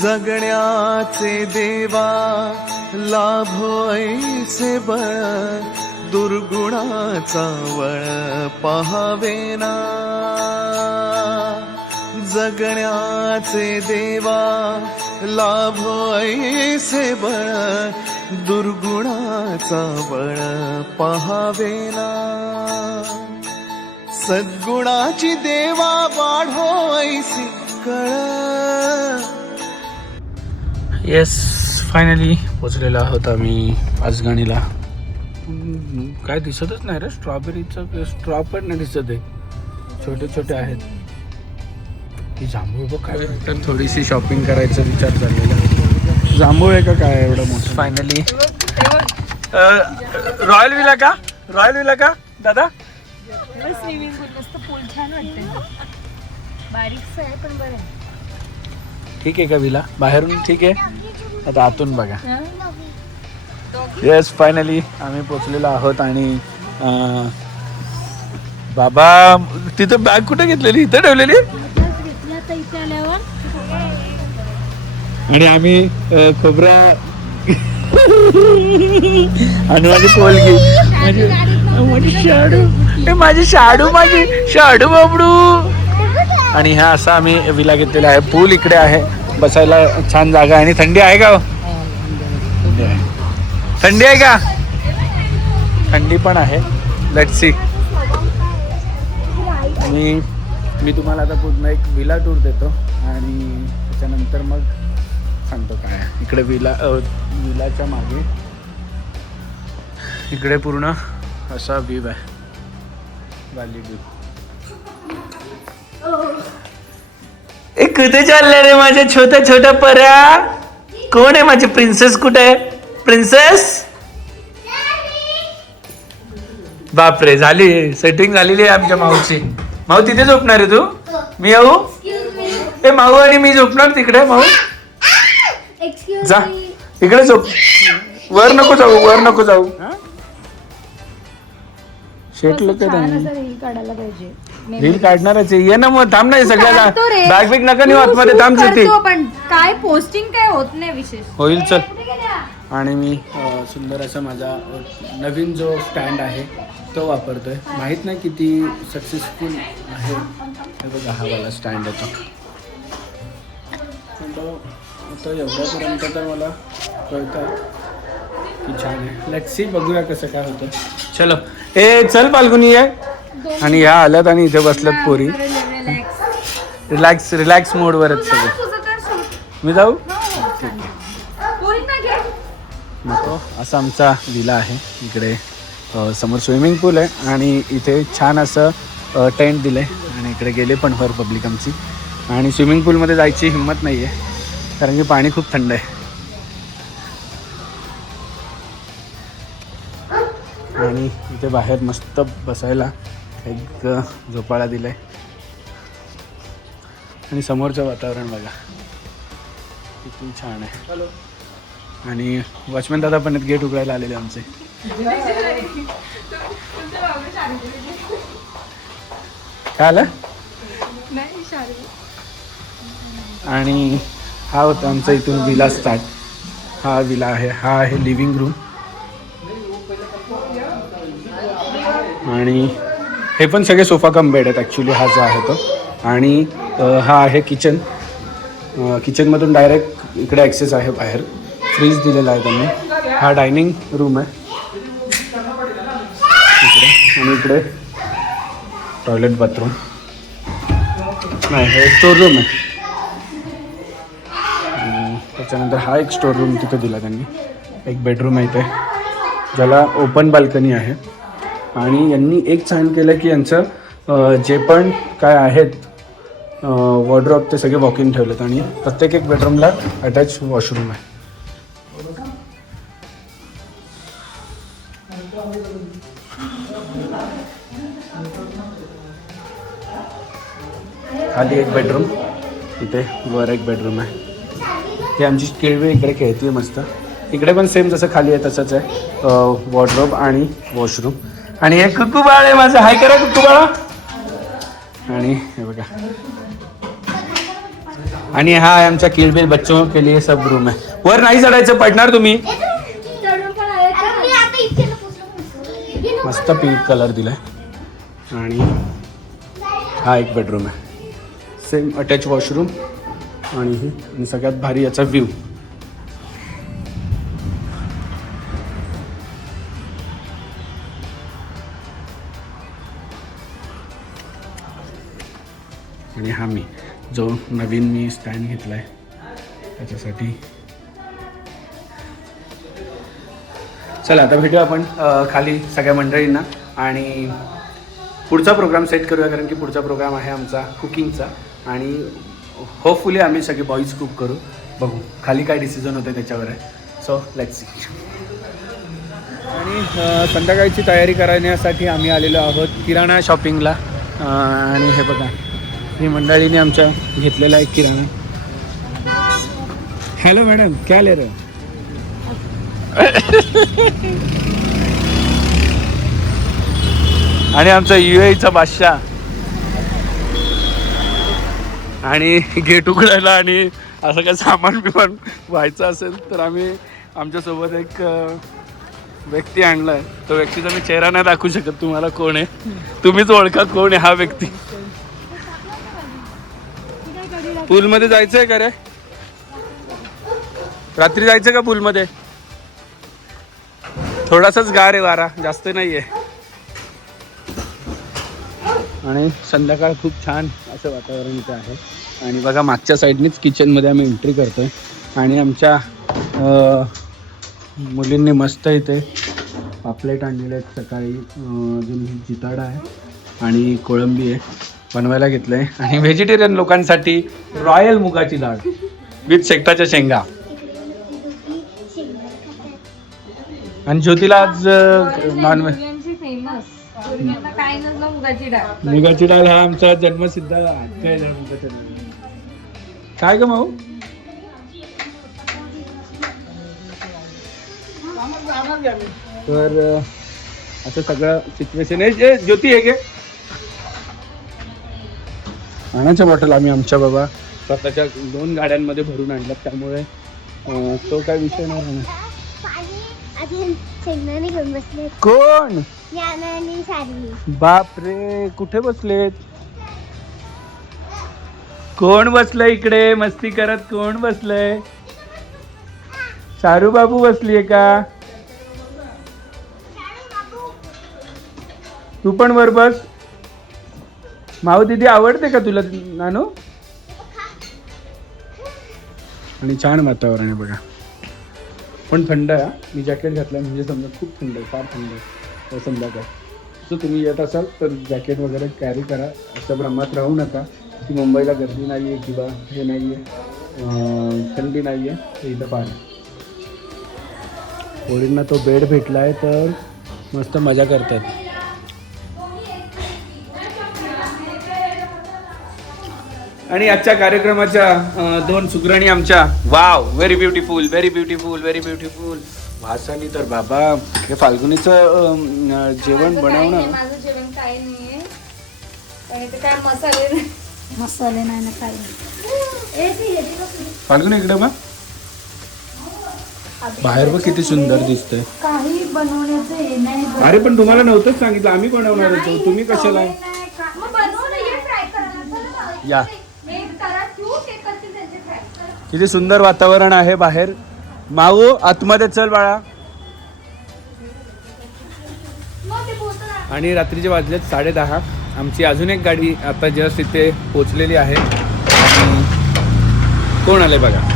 जगण्याचे देवा लाभो ऐसे बळ, दुर्गुणाचा वळ पहावेना. जगण्याचे देवा लाभो ऐसे बळ, दुर्गुणाचा बळ पहावेना. सद्गुणाची देवा वाढो ऐसी कळ. येस, फायनली पोचलेला आहोत आम्ही आजगाणीला. काय दिसतच नाही रे, स्ट्रॉबेरीचं स्ट्रॉ पण नाही दिसत आहे, छोटे छोटे आहेत. ही जांभूळ बघ काय. तर थोडीशी शॉपिंग करायचा विचार चाललेला. जांभूळ आहे का काय एवढं मोठं. फायनली रॉयल विला का, रॉयल विला का दादा. स्विमिंग पूल मस्त, पूल छान वाटते, बारीकच आहे पण बरं आहे. ठीक आहे का विला, बाहेरून ठीक आहे, आता आतून बघा. येस, फायनली आम्ही पोचलेलो आहोत. आणि बाबा तिथं बॅग कुठे घेतलेली, इथं ठेवलेली. आणि आम्ही खोबरा आणि माझी पोलगी, माझी शाडू, माझी शाडू, माझी शाडू बाबडू. आणि हा असा आम्ही विला घेतलेला आहे. पूल इकडे आहे, बसायला छान जागा आहे. आणि थंडी आहे का, थंडी आहे का, थंडी पण आहे. Let's see. आणि मी तुम्हाला आता पूर्ण एक विला टूर देतो आणि त्याच्यानंतर मग सांगतो काय आहे इकडे. विलाच्या मागे इकडे पूर्ण असा व्ह्यू आहे, व्हॅली व्ह्यू. ए कुठे चालले रे माझ्या छोट्या छोट्या पऱ्या. कोण आहे माझी प्रिन्सेस, कुठे आहे प्रिन्सेस. बापरे, झाली सेटिंग झालेली आहे आमच्या माऊची. माऊ तिथे झोपणार आहे तू, मी येऊ. ए माऊ आणि मी झोपणार तिकडे. माऊ जा इकडे झोप, वर नको जाऊ, वर नको जाऊ. शेटलं काय काढायला पाहिजे, रील काढणारच आहे. ये ना मग, थांब नाही सगळ्याला. बॅग बिग नका नेऊ आतमध्ये, थांब ते पण काय पोस्टिंग काय होत नाही विशेष होईल. चल. आणि मी सुंदर असा माझा नवीन जो स्टँड आहे तो वापरतोय. माहीत नाही किती सक्सेसफुल आहे. हे बघा, हा वाला स्टँड आहे तो. आता एवढ्यापर्यंत तर मला कळतं की छान आहे. लेट्स सी, बघूया कसं काय होतं. चलो, ए चल पालगुनी आहे. आणि ह्या आल्यात आणि इथे बसल्यात पोरी. रिलॅक्स रिलॅक्स मोडवरच सगळं. मी जाऊ, नको. असा आमचा विला आहे. इकडे समोर स्विमिंग पूल आहे आणि इथे छान असं टेंट दिलं आहे. आणि इकडे गेले पण वर पब्लिक आमची. आणि स्विमिंग पूलमध्ये जायची हिंमत नाही आहे कारण की पाणी खूप थंड आहे. आणि इथे बाहेर मस्त बसायला एक झोपाळा दिला आहे. आणि समोरचं वातावरण बघा किती छान आहे. आणि वॉचमॅन दादा पण गेट उघडायला आलेले आमचे. काय आलं. आणि हा होता आमचा इथून विला स्टार्ट. हा विला आहे, हा आहे लिव्हिंग रूम. आणि हे पण सगळे सोफा कम बेड आहेत ॲक्च्युली, हा जो आहे तो. आणि हा आहे किचन. किचनमधून डायरेक्ट इकडे ॲक्सेस आहे बाहेर. फ्रीज दिलेला आहे त्यांनी. हा डायनिंग रूम आहे इकडे. आणि इकडे टॉयलेट बाथरूम नाही, हे स्टोर रूम आहे. त्याच्यानंतर हा एक स्टोर रूम तिथं दिला त्यांनी. एक बेडरूम आहे इथे ज्याला ओपन बाल्कनी आहे. आणि यांनी एक छान केलं की यांचं जे पण काय आहेत वॉर्डरोब ते सगळे वॉक इन ठेवलेत. आणि प्रत्येक एक बेडरूमला अटॅच वॉशरूम आहे. खाली एक बेडरूम, इथे वर एक बेडरूम आहे. ही आमची केळवी इकडे खेळते मस्त. इकडे पण सेम जसं खाली आहे तसंच आहे, वॉर्डरोब आणि वॉशरूम. आणि हे कुक्कू बाळ आहे माझं. हाय करा कुक्कू बाळा. आणि हे बघा आणि हा आहे आमच्या किलबिल बच्चों के लिए सब रूम आहे. वर नाही चढायचं, पडणार तुम्ही. मस्त पिंक कलर दिलाय. आणि हा एक बेडरूम आहे, सेम अटॅच वॉशरूम. आणि सगळ्यात भारी याचा व्ह्यू. आणि हा मी जो नवीन मी स्टँड घेतला आहे त्याच्यासाठी. चला आता भेटूया आपण खाली सगळ्या मंडळींना आणि पुढचा प्रोग्राम सेट करूया, कारण की पुढचा प्रोग्राम आहे आमचा कुकिंगचा. आणि होपफुली आम्ही सगळे बॉईज कुक करू. बघू खाली काय डिसिजन होतं त्याच्यावर आहे. So let's see. आणि संध्याकाळची तयारी करण्यासाठी आम्ही आलेलो आहोत किराणा शॉपिंगला. आणि हे बघा ही मंडळीने आमच्या घेतलेला आहे किराणा. हॅलो मॅडम, क्या ले रहे हो? आणि आमचा UAEचा बादशाह आणि गेट उघडायला आणि असं काय सामान बिमान व्हायचं असेल तर आम्ही आमच्यासोबत एक व्यक्ती आणलाय. तो व्यक्तीचा मी चेहरा नाही दाखवू शकत तुम्हाला कोण आहे, तुम्हीच ओळखा कोण आहे हा व्यक्ती. पूलमध्ये जायचंय का रे? रात्री जायचं का पूलमध्ये? थोडासाच गार आहे, वारा जास्त नाहीये. आणि संध्याकाळ खूप छान असं वातावरण इथं आहे. आणि बघा मागच्या साईडनीच किचनमध्ये आम्ही एंट्री करतोय. आणि आमच्या मुलींनी मस्त इथे पापलेट आणलेले आहेत सकाळी. अजून जिताडा आहे आणि कोळंबी आहे बनवायला घेतलं आहे. आणि व्हेजिटेरियन लोकांसाठी रॉयल मुगाची डाळ विथ शेकटाच्या शेंगा. आणि ज्योतीला आज नॉनव्हेज मुगाची डाळ हा आमचा जन्मसिद्ध काय ग माऊ? तर असं सगळं सिच्युएशन आहे. ज्योती आहे गे पाण्याच्या बॉटल आम्ही आमच्या बाबा स्वतःच्या 2 गाड्यांमध्ये भरून आणल्यात, त्यामुळे तो काय विषय नाही. कोण? बापरे, कुठे बसलेत? कोण बसलंय इकडे मस्ती करत? कोण बसलंय? शारू बाबू बसलीये का? तू पण वर बस. माऊ दीदी आवडते का तुला नानू? आणि छान वातावरण आहे बघा, पण थंड आहे. मी जॅकेट घातलं म्हणजे समजा खूप थंड आहे, फार थंड आहे संध्याकाळ. जर तुम्ही येत असाल तर जॅकेट वगैरे कॅरी करा. असं भ्रमात राहू नका की मुंबईला गर्दी नाही आहे किंवा हे नाही आहे, थंडी नाही आहे. हे इथं फार पोरींना तो बेड भेटला आहे तर मस्त मजा करतात. आणि आजच्या कार्यक्रमाच्या 2 सुगरणी आमच्या. Wow, very beautiful, very beautiful, very beautiful. वासानी तर बाबा हे फाल्गुनीचं जेवण बनवणं. माझं जेवण काय नाहीये, पण इथे काय मसाले नाही ना काही. फाल्गुनी इकडे मग बाहेर बघ किती सुंदर दिसतंय. काही बनवण्याचं हे नाही. अरे पण तुम्हाला नव्हतंच सांगितलं, आम्ही बनवणार होतो, तुम्ही कशाला? या किती सुंदर वातावरण आहे बाहेर. माऊ आतमध्ये चल बाळा. आणि रात्रीचे वाजलेत 10:30. आमची अजून एक गाडी आता जस्ट इथे पोचलेली आहे. कोण आले बघा.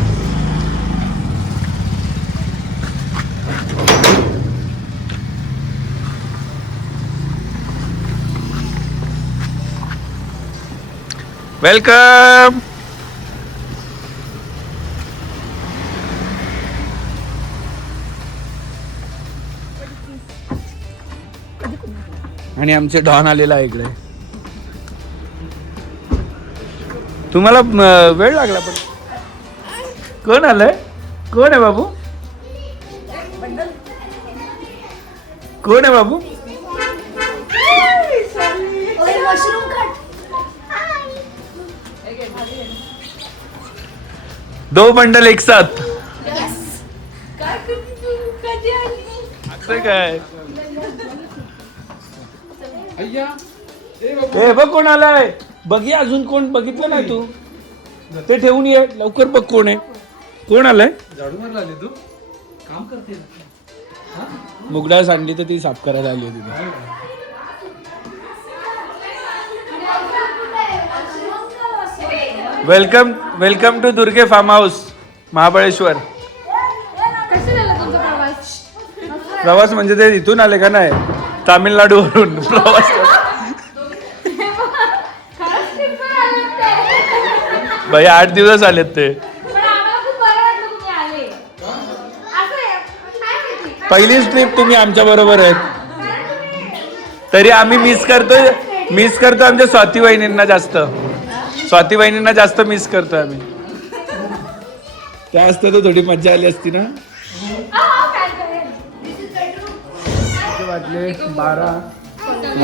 वेलकम. आणि आमचे डॉन आलेला आहे इकडे. तुम्हाला वेळ लागला पण. कोण आलंय? कोण आहे बाबू? कोण आहे बाबू? 2 बंडल एक साथ. काय करते तू? कधी आली? असं काय ए बघ कोण आलाय. बघी अजून कोण बघितलं नाही तू. ते ठेवून ये लवकर. बघ कोण आहे. कोण आलाय. झाडू मारला आली तू काम करते. मुगडाळ सांडली तर ती साफ करायला आली होती. Welcome welcome to Durge farm house Mahabaleshwar. कसं झालं तुमचा प्रवास? प्रवास म्हणजे ते इथून आले का नाही तामिळनाडू वरून प्रवास. खरंच trip वर आलेत ते. भाई 8 दिवस आलेत ते. पण आम्हाला खूप बरं वाटलं तुम्ही आले. असं आहे, काय माहिती? पहिलीच ट्रिप तुम्ही आमच्या बरोबर आहेत. तरी आम्ही मिस करतो आमच्या स्वाती वहिनींना जास्त. स्वाती वहिनींना जास्त मिस करतो आम्ही. त्या असतं तर थोडी मज्जा आली असती ना. काय करेल? वाजले 12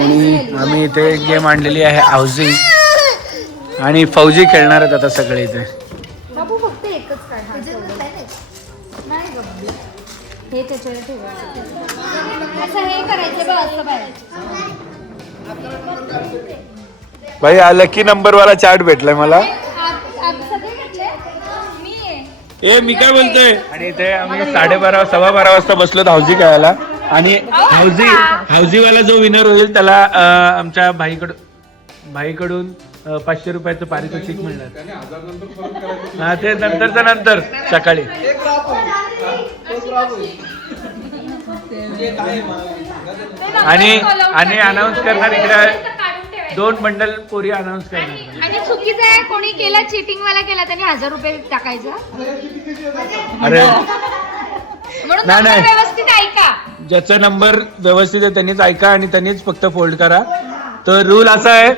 आणि आम्ही इथे गेम आणलेली आहे हाऊसिंग. आणि फौजी खेळणार आहेत आता सगळे इथे. बाबू फक्त एकच काय नाही गं. हे त्याच्यावर ठेवायचं. असं हे करायचं बघ असं बाहेर. भाई हा लकी नंबर वाला चार्ट भेटलाय मला. सगळे म्हटले मी आहे. ए मी काय बोलतोय. आणि इथे आम्ही 12:30 12:15 वाजता बसलो हाऊजी खेळायला. आणि हाऊजीवाला जो विनर होईल त्याला आमच्या भाईकडून 500 रुपयाचं पारितोषिक मिळणार. हा ते नंतर सकाळी. आणि अनाऊन्स करणार इकडे 2 बंडल पोरी अनाऊन्स करणार. आणि चुकीचं आहे कोणी केला चिटिंग वाला केला त्यांनी 1000 रुपये टाकायचं. अरे म्हणून नाही, नंबर नाही. व्यवस्थित ऐका. ज्याचा नंबर व्यवस्थित आहे त्यांनीच ऐका आणि त्यांनीच फक्त फोल्ड करा. तर रूल असा आहे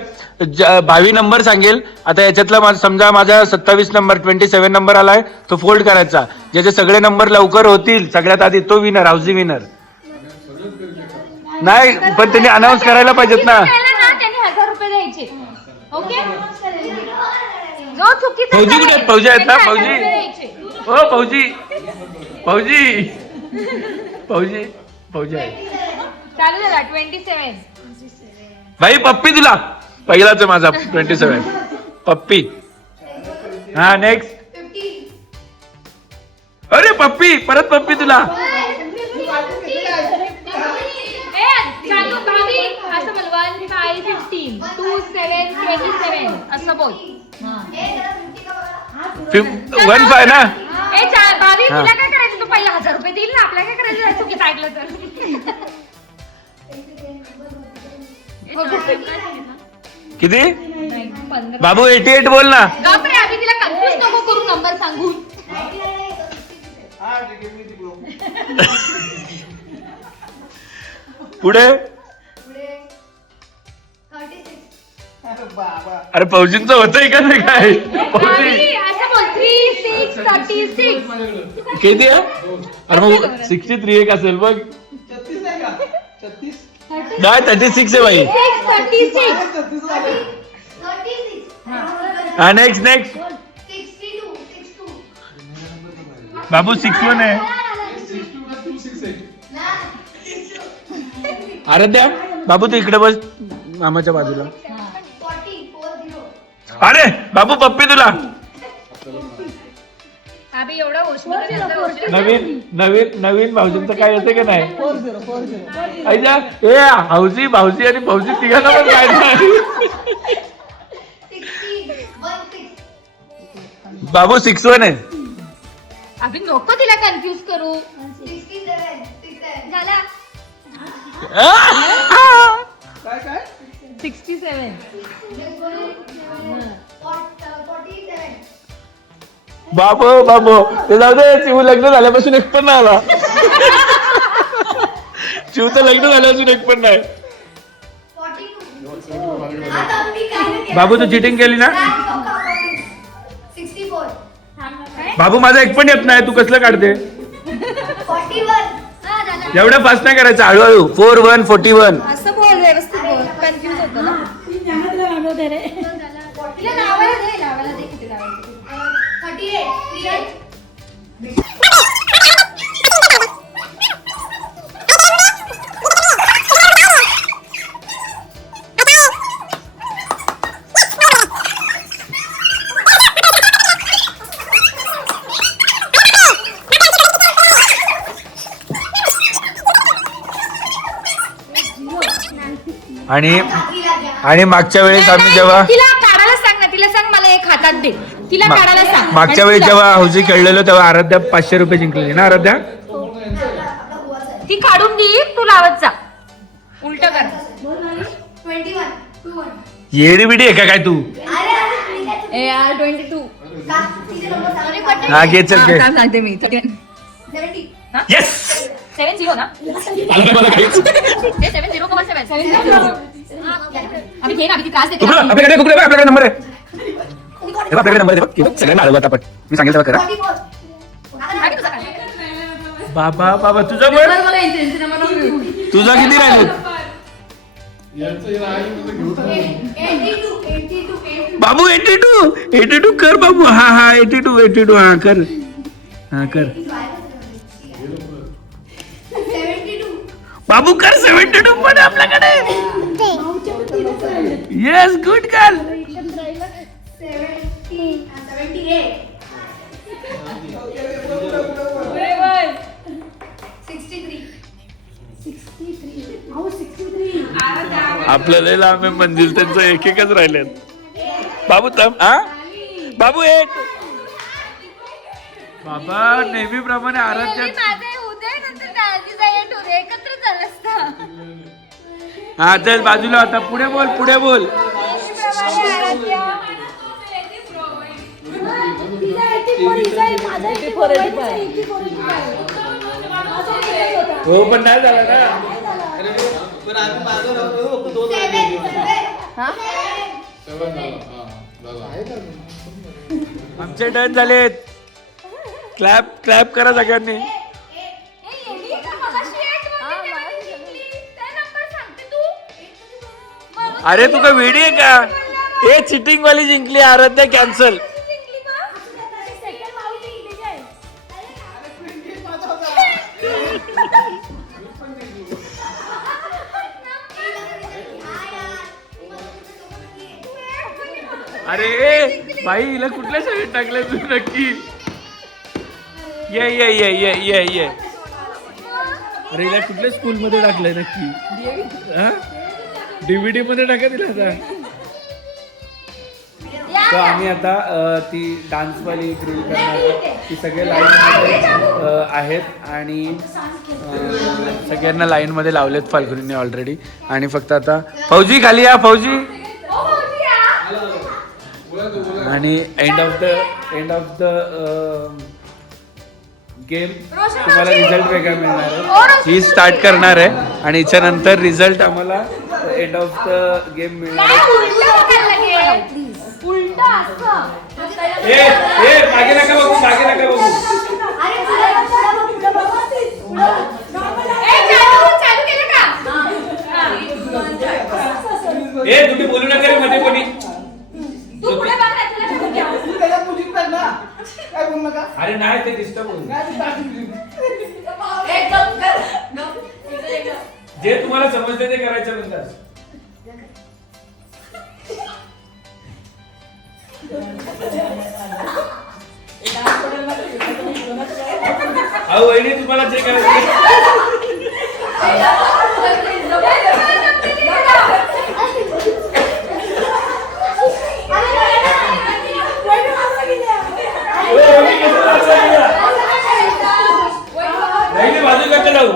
22 नंबर सांगेल. आता याच्यातला समजा माझा 27 नंबर 27 नंबर आलाय तो फोल्ड करायचा. ज्याचे सगळे नंबर लवकर होतील सगळ्यात आधी तो विनर हाऊसी विनर. नाही पण त्यांनी अनाऊन्स करायला पाहिजेत ना. त्यांनी 1000 रुपये द्यायचे. ओके जो चुकीचा फौजी कुठे आहेत? फौजी आहेत ना. फौजी द्यायचे. हो फौजी फौजी फौजी फौजी आहे. चालू झाला 27. भाई पप्पी तुला पहिलाच आहे माझा 27 पप्पी. हा नेक्स्ट. अरे पप्पी परत पप्पी तुला. चालू 22 असं बोल. 1 5 15 2 7 27 असं बोल. 1 5 ना. 22 तुला काय करायचं. तू पहिला 1000 रुपये देईल ना. आपल्याला काय करायचं चुकीचं ऐकलं तर. किती 15. बाबू 88 बोल ना. बापरे आधी तिला कन्फ्युज नको करू नंबर सांगून. पुढे. अरे फौजींचं होतंय का नाही काय. फौजी असं बोल 3 6 36. किती आहे. अरे मग 63 एक असेल बघ. नाही 36 आहे भाई. 36. हा नेक्स्ट बाबू 61 आहे. अरे द्या बाबू तू इकडे बस मामाच्या बाजूला. अरे बाबू पप्पी तुला. अबे एवढा ओळखून नवीन भाऊजींचं काय येते का नाही. ऐका ए हाऊजी भाऊजी आणि भाऊजी तिघांना पण काय नाही. बाबू 61 आहे. अभि नको तिला कन्फ्युज करू. झाला 67. बाबू ते जाऊ दे. चिव लग्न झाल्यापासून एक पण नाही आला. चिवचं लग्न झाल्यापासून एक पण नाही. बाबू तू चिटिंग केली ना. बाबू माझा एक पण येत नाही. तू कसलं काढते. एवढं फास्ट नाही करायचं. हळूहळू 41 41 असं बोल व्यवस्थित बोल. कन्फ्युज होतो ना. तिला नावाला दे किती लावायचं. 38 आणि मागच्या वेळेस आम्ही जेव्हा तिला काढायला सांग ना, तिला सांग मला एक हातात दे, तिला काढायला सांग. मागच्या वेळेस जेव्हा हौजी खेळलेलो तेव्हा आराध्या 500 रुपये जिंकलेली ना आराध्या. ती काढून दे, तू लावत जा, उलट कर. 21 येडी बिडी आहे का काय तू. ए यार 22 हा घे चल घे. काय सांगते मी 70 येस 70 ना, मला काहीच 70,7 आम्ही घे ना, आम्ही ती त्रास देते. आपल्याकडे नंबर आहे. आपल्याकडे नंबर आहे बघ. सगळ्यांना आलं आपण मी सांगेल तेव्हा करा. बाबा बाबा तुझा तुझा किती राहिले. बाबू 82 कर बाबू. हा 82 हा कर. हा कर बाबू कर. 72 पण आपल्याकडे. Yes good girl. 63 आपल्याला लांब मंदिर त्यांचं एकच राहिलेत. बाबू थांब. हा बाबू एक बाबा नेहमीप्रमाणे आराध्या. हा चल बाजूला. आता पुढे बोल. हो पण नाही झाला ना. आमचे डन झालेत. क्लॅप करा सगळ्यांनी. अरे तू का वेडी आहे का. ए चिटिंग वाली जिंकली आराध्या. कॅन्सल. अरे भाई हिला कुठल्या शाळेत टाकलंय तू नक्की. ये अरे हिला कुठल्या स्कूल मध्ये टाकलंय नक्की. DVD मध्ये टाका तिला आता. तर आम्ही आता ती डान्सवाली ग्रिल करणार. ती सगळे लाईनमध्ये आहेत आणि सगळ्यांना लाईनमध्ये लावलेत फाल्गुनीने ऑलरेडी. आणि फक्त आता फौजी खाली या. फौजी. आणि एंड ऑफ द गेम तुम्हाला रिझल्ट वेगळा मिळणार आहे. ही स्टार्ट करणार आहे आणि याच्यानंतर रिझल्ट आम्हाला एंड ऑफ द गेम मिळणार आहे. मागे नका बघू. तुम्ही बोलू नका रे मध्ये कोणी. अरे नाही ते डिस्टर्ब होईल. जे तुम्हाला समजते ते करायचं नंतर. अहो वहिनी तुम्हाला जे करायचं. बाजू करते जाऊ.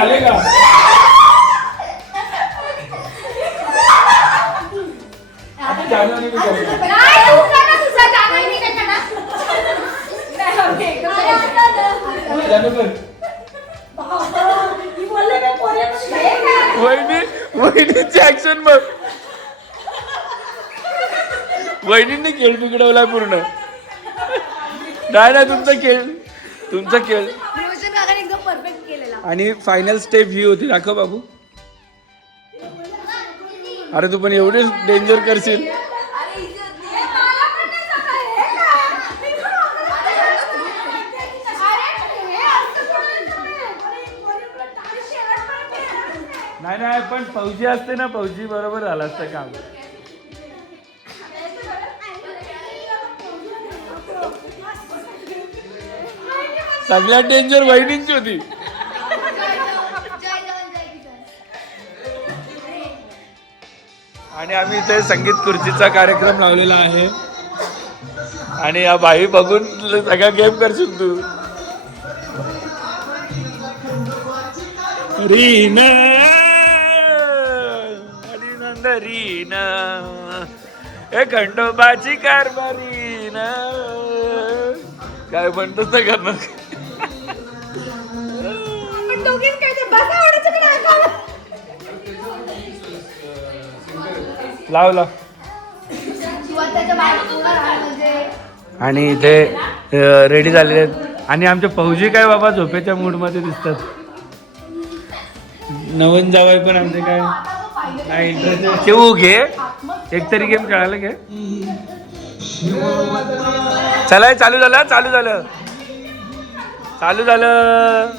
आले का. वहिनीची ऍक्शन बघ. वहिनींनी खेळ बिघडवलाय पूर्ण. नाही तुमचा खेळ एकदम परफेक्ट केलेला. आणि फायनल स्टेप ही होती. दाखव बाबू. अरे तू पण एवढे डेंजर करशील. नाही नाही, पण फौजी असते ना, फौजी बरोबर झालं असतं काम. सगळ्यात डेंजर वहिनींची होती. आणि आम्ही इथे संगीत खुर्चीचा कार्यक्रम लावलेला आहे आणि या बाई बघून सगळा गेम करशील तू. रीन हरिनंद रीन हे खंडोबाची कारभारीन काय म्हणतोस ना करणार. लाव लाव. आणि इथे रेडी झालेले आहेत आणि आमचे फौजी काय बाबा झोपेच्या मूडमध्ये दिसतात. नवीन जावाय पण आमचे काय नाही इंटरेस्ट. ठेवू घे एक तरी गेम खेळायला घे. चला चालू झालं चालू झालं चालू झालं.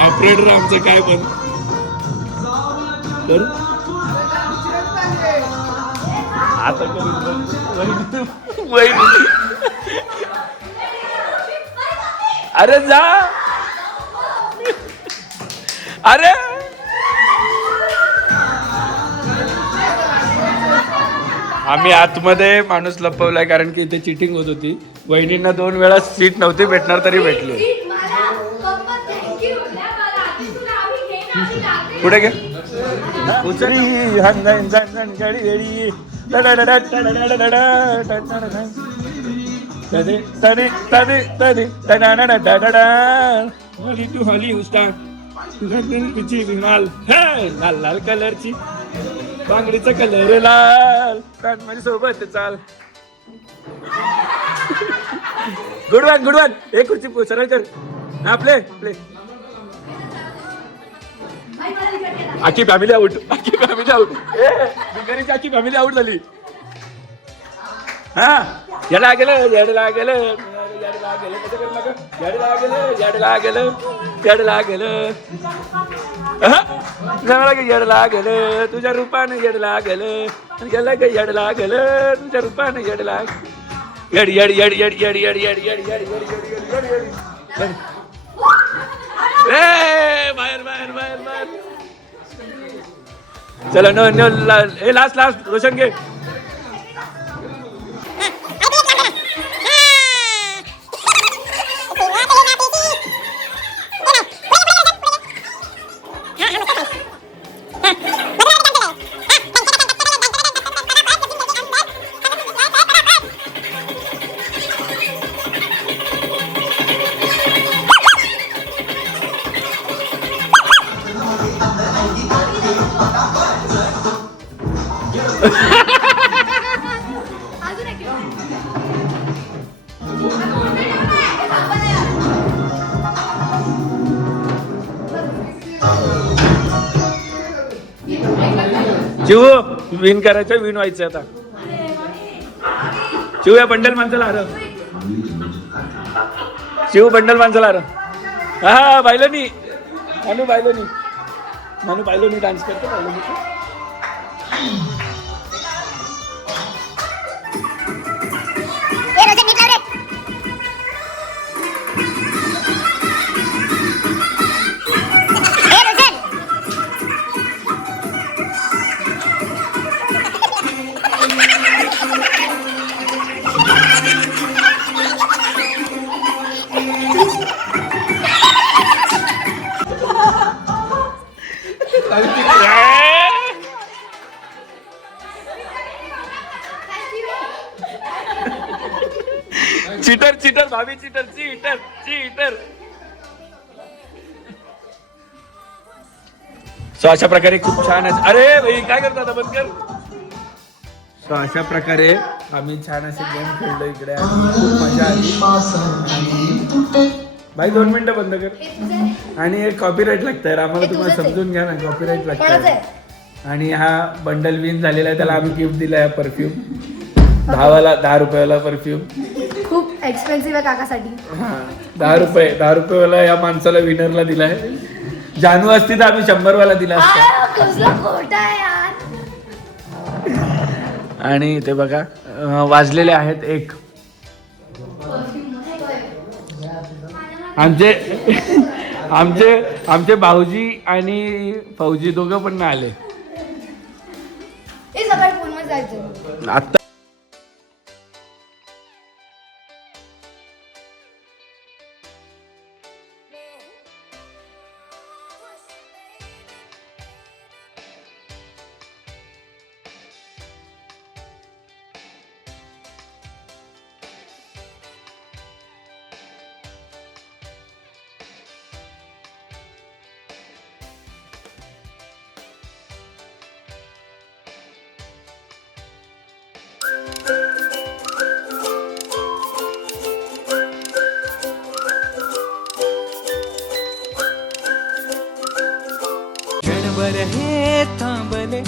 ऑपरेटर आमचं काय पण करू आता अरे जा अरे आम्ही आतमध्ये माणूस लपवलाय कारण की इथे चिटिंग होत होती. वहिनींना 2 वेळा सीट नव्हती भेटणार तरी भेटली. पुढे घे उचली हंगण झंगण गडी गडी तने तने तने हॉली टू हॉली उस्तान विमाल लाल लाल कलरची बांगडीचा कलर लाल माझ्या सोबत चाल. गुडवान गुडवान एक खुर्ची सरळ कर ना. Play play. आखी फॅमिली आउट आखी फॅमिली आउट. बिगरीची आखी फॅमिली आउट झाली. हा येडला गेलं येडला गेलं येडला गेलं येडला गेलं येडला गेलं येडला गेलं येडला गेलं तुझ्या रूपाने येडला गेलं गेलं ग येडला गेलं तुझ्या रूपाने येडला येड येड येड येड येड येड येड येड येड येड येड येड. बाहेर बाहेर बाहेर बाहेर. चलो no no last last Roshan घे. चिव विन करायचं विन व्हायचं आता. चिव या बंडल माणसाला हरव. चिव बंडल माणसाला हरव. हा बायलोनी मनू बायलोनी मनू बायलोनी डान्स करतो बायलोनी. भाभी चीटर चीटर चीटर. सो अशा प्रकारे खूप छान आहे. अरे भाई काय करतो आता, बंद कर. सो अशा प्रकारे आम्ही छान असे गेम खेळलो इकडे आणि खूप मजा आली. भाई 2 मिनिटं बंद कर. आणि एक कॉपीराईट लागतंय आम्हाला, तुम्हाला समजून घ्या ना, कॉपीराईट लागतंय. आणि हा बंडल विन झालेला आहे, त्याला आम्ही गिफ्ट दिलाय परफ्यूम. 10 रुपयाला परफ्यूम. खूप एक्सपेन्सिव्ह आहे काकासाठी. हा 10 रुपयाला या माणसाला विनरला दिलाय. जानू असती तर आम्ही 100 वाला दिला असता. कसलं खोटं आहे यार. आणि ते बघा वाजलेले आहेत 1. आमचे भाऊजी आणि फौजी दोघं पण नाही आले. हे सकाळी फोनवर जायचं. आता क्षणभर हे थांबले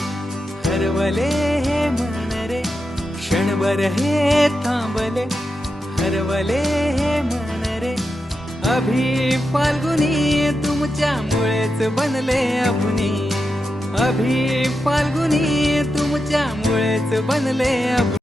हरवले हे मन रे, क्षणभर हे थांबले हरवले हे मन रे. अभि फाल्गुनी तुमच्यामुळेच बनले अभुनी, अभि फाल्गुनी तुमच्यामुळेच बनले अभुनी.